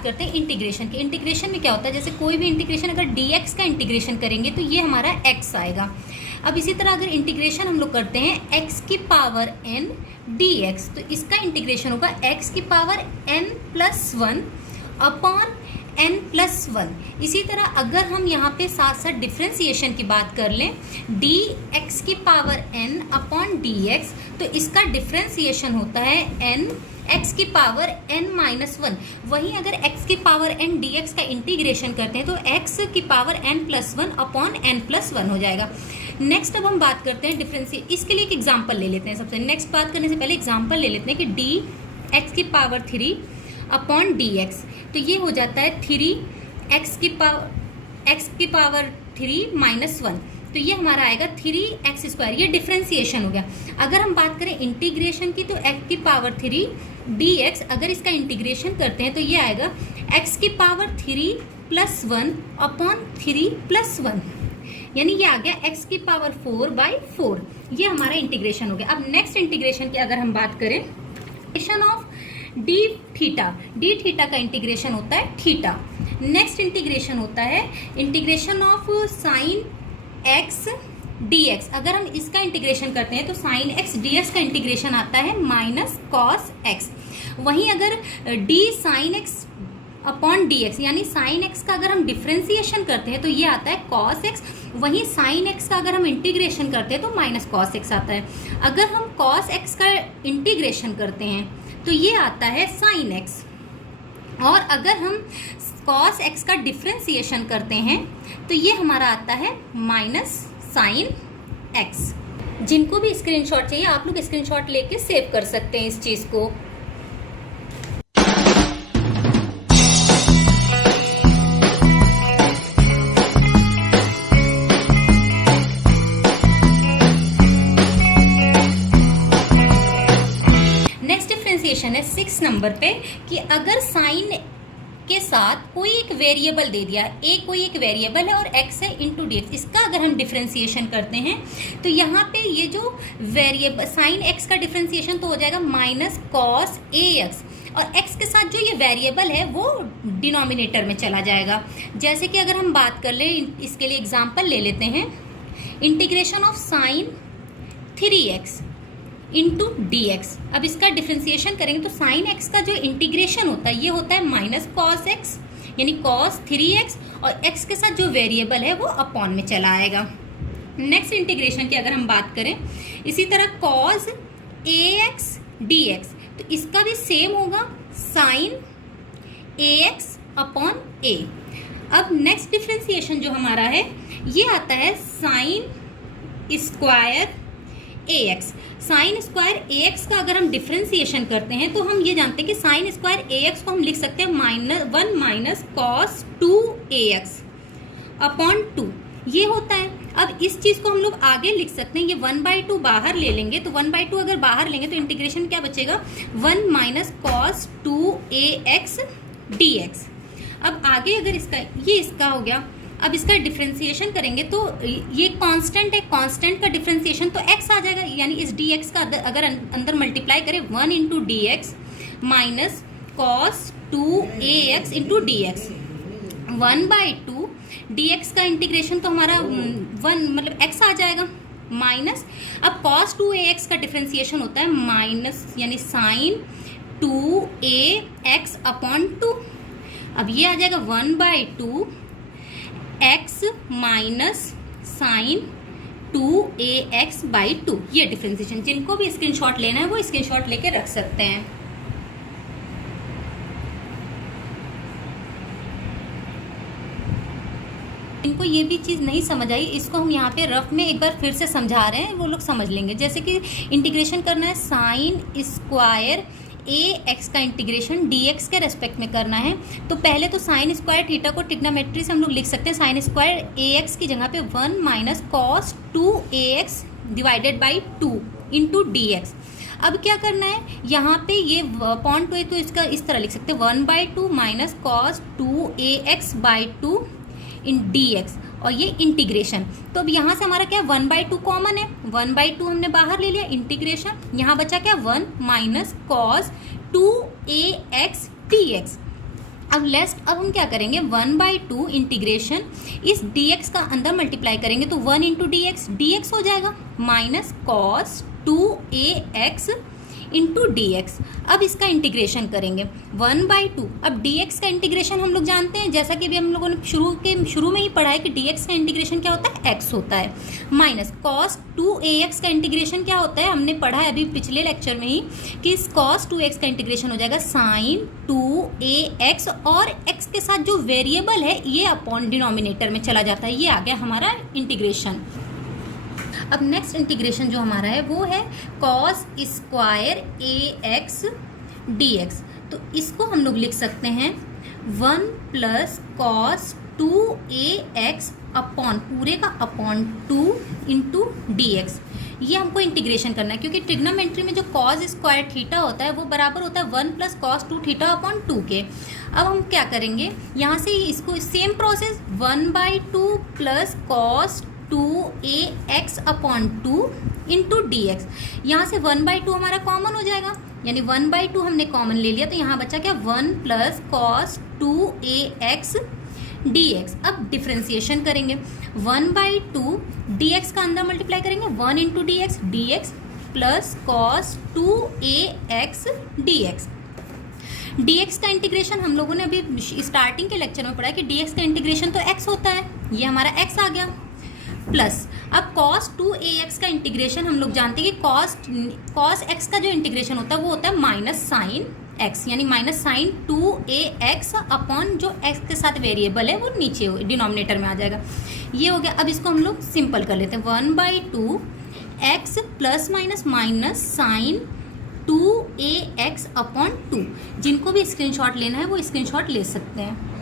बात करते हैं इंटीग्रेशन की। इंटीग्रेशन में क्या होता है, जैसे कोई भी इंटीग्रेशन अगर dx का इंटीग्रेशन करेंगे तो ये हमारा x आएगा। अब इसी तरह अगर इंटीग्रेशन हम लोग करते हैं x की पावर n dx, तो इसका इंटीग्रेशन होगा x की पावर n+1 अपॉन n+1। इसी तरह अगर हम यहाँ पे साथ साथ डिफ्रेंसिएशन की बात कर लें dx की पावर n अपॉन dx, तो इसका डिफ्रेंसिएशन होता है n x की पावर n-1। वहीं अगर x की पावर n dx का इंटीग्रेशन करते हैं तो x की पावर n+1 अपॉन n+1 हो जाएगा। नेक्स्ट अब हम बात करते हैं डिफरेंशिएट। इसके लिए एक एग्जांपल ले लेते हैं। सबसे नेक्स्ट बात करने से पहले एग्जांपल ले लेते हैं कि dx की पावर 3 अपॉन dx, तो ये हो जाता है 3x की पावर 3 -1, तो ये हमारा आएगा 3x²। ये डिफ्रेंसिएशन हो गया। अगर हम बात करें इंटीग्रेशन की तो x की पावर 3 dx, अगर इसका इंटीग्रेशन करते हैं तो ये आएगा x की पावर 3+1 अपॉन 3+1, यानी ये आ गया x की पावर 4/4। ये हमारा इंटीग्रेशन हो गया। अब नेक्स्ट इंटीग्रेशन की अगर हम बात करें, इंटीग्रेशन ऑफ डी थीटा का इंटीग्रेशन होता है थीटा। नेक्स्ट इंटीग्रेशन होता है integration of sine x dx। अगर हम इसका इंटीग्रेशन करते हैं तो साइन x dx का इंटीग्रेशन आता है -cos x। वहीं अगर d sine x upon dx, यानी साइन x का अगर हम डिफ्रेंसिएशन करते हैं तो ये आता है cos x। वहीं साइन x का अगर हम इंटीग्रेशन करते हैं तो -cos x आता है। अगर हम cos x का इंटीग्रेशन करते हैं तो ये आता है sin x, और अगर हम cos x का डिफ्रेंसिएशन करते हैं तो ये हमारा आता है sin x। जिनको भी स्क्रीनशॉट चाहिए आप लोग स्क्रीनशॉट लेके सेव कर सकते हैं इस चीज को। है 6 नंबर पे कि अगर साइन के साथ कोई एक वेरिएबल दे दिया, a कोई एक वेरिएबल है और x है इंटू dx, इसका अगर हम डिफ्रेंसिएशन करते हैं तो यहाँ पे ये जो वेरिएबल साइन x का डिफ्रेंसिएशन तो हो जाएगा -cos ax, और x के साथ जो ये वेरिएबल है वो डिनोमिनेटर में चला जाएगा। जैसे कि अगर हम बात कर लें, इसके लिए एग्जाम्पल ले लेते हैं, integration of sign 3x into dx। अब इसका डिफ्रेंसिएशन करेंगे तो साइन x का जो इंटीग्रेशन होता है ये होता है -cos x, यानी cos 3x, और x के साथ जो वेरिएबल है वो अपॉन में चला आएगा। नेक्स्ट इंटीग्रेशन की अगर हम बात करें, इसी तरह cos ax dx, तो इसका भी सेम होगा sin ax अपॉन a। अब नेक्स्ट डिफ्रेंसिएशन जो हमारा है ये आता है sin square ax। Sine square ax का अगर हम डिफ्रेंसिएशन करते हैं तो हम ये जानते हैं कि साइन स्क्वायर ax को हम लिख सकते हैं -1 cos 2ax अपॉन 2, ये होता है। अब इस चीज़ को हम लोग आगे लिख सकते हैं, ये 1/2 बाहर ले लेंगे तो 1/2 अगर बाहर लेंगे तो इंटीग्रेशन क्या बचेगा, 1 cos 2ax dx। अब आगे अगर इसका हो गया, अब इसका डिफ्रेंसिएशन करेंगे तो ये कांस्टेंट है, कांस्टेंट का डिफ्रेंसिएशन तो x आ जाएगा, यानी इस dx का अगर अंदर मल्टीप्लाई करें 1 into dx -cos 2ax into dx, 1/2 dx का इंटीग्रेशन तो हमारा 1 मतलब x आ जाएगा माइनस। अब cos 2ax का डिफ्रेंसिएशन होता है माइनस, यानी sin 2ax अपॉन 2। अब ये आ जाएगा 1/2 x माइनस साइन 2ax/2। ये डिफ्रेंसिएशन, जिनको भी स्क्रीनशॉट लेना है वो स्क्रीनशॉट लेके रख सकते हैं। इनको ये भी चीज़ नहीं समझ आई, इसको हम यहाँ पे रफ में एक बार फिर से समझा रहे हैं, वो लोग समझ लेंगे। जैसे कि इंटीग्रेशन करना है साइन स्क्वायर ax का इंटीग्रेशन dx के रेस्पेक्ट में करना है, तो पहले तो साइन स्क्वायर थीटा को ट्रिग्नोमेट्री से हम लोग लिख सकते हैं साइन स्क्वायर ax की जगह पे 1 cos 2ax divided by 2 into dx। अब क्या करना है, यहाँ पे ये अपॉन 2 है तो इसका इस तरह लिख सकते हैं 1/2 cos 2ax/2 इन dx, और ये इंटीग्रेशन। तो अब यहाँ से हमारा क्या 1/2 कॉमन है, 1/2 हमने बाहर ले लिया, इंटीग्रेशन यहाँ बचा क्या 1 cos 2ax dx। अब हम क्या करेंगे, 1/2 इंटीग्रेशन इस dx का अंदर मल्टीप्लाई करेंगे तो 1 इंटू dx हो जाएगा minus cos 2ax into dx। अब इसका इंटीग्रेशन करेंगे 1/2। अब dx का इंटीग्रेशन हम लोग जानते हैं, जैसा कि अभी हम लोगों ने शुरू में ही पढ़ा है कि dx का इंटीग्रेशन क्या होता है, x होता है, माइनस cos 2ax का इंटीग्रेशन क्या होता है, हमने पढ़ा है अभी पिछले लेक्चर में ही कि इस cos 2x का इंटीग्रेशन हो जाएगा sin 2ax, और x के साथ जो वेरिएबल है ये अपॉन डिनोमिनेटर में चला जाता है। ये आ गया हमारा इंटीग्रेशन। अब नेक्स्ट इंटीग्रेशन जो हमारा है वो है cos स्क्वायर ax dx। तो इसको हम लोग लिख सकते हैं 1 प्लस कॉस 2ax अपॉन पूरे का अपॉन 2 इंटू dx। ये हमको इंटीग्रेशन करना है क्योंकि ट्रिग्नोमेट्री में जो cos स्क्वायर थीटा होता है वो बराबर होता है 1 प्लस कॉस 2 थीटा अपॉन 2 के। अब हम क्या करेंगे, यहाँ से इसको same process 1/2 plus cos 2ax upon 2 into dx। यहाँ से 1/2 हमारा कॉमन हो जाएगा, यानी 1/2 हमने कॉमन ले लिया तो यहाँ बचा क्या 1 प्लस कॉस 2ax dx। अब डिफ्रेंसिएशन करेंगे 1/2 dx का अंदर मल्टीप्लाई करेंगे 1 into dx plus cos 2ax dx। dx का इंटीग्रेशन हम लोगों ने अभी स्टार्टिंग के लेक्चर में पढ़ा है कि dx का इंटीग्रेशन तो x होता है, ये हमारा x आ गया, प्लस अब cos 2ax का इंटीग्रेशन हम लोग जानते हैं कि cos x का जो इंटीग्रेशन होता है वो होता है माइनस साइन x, यानी माइनस साइन 2ax अपॉन जो x के साथ वेरिएबल है वो नीचे डिनोमिनेटर में आ जाएगा। ये हो गया। अब इसको हम लोग सिंपल कर लेते हैं 1/2 x plus minus minus sine 2ax upon 2। जिनको भी स्क्रीनशॉट लेना है वो स्क्रीनशॉट ले सकते हैं।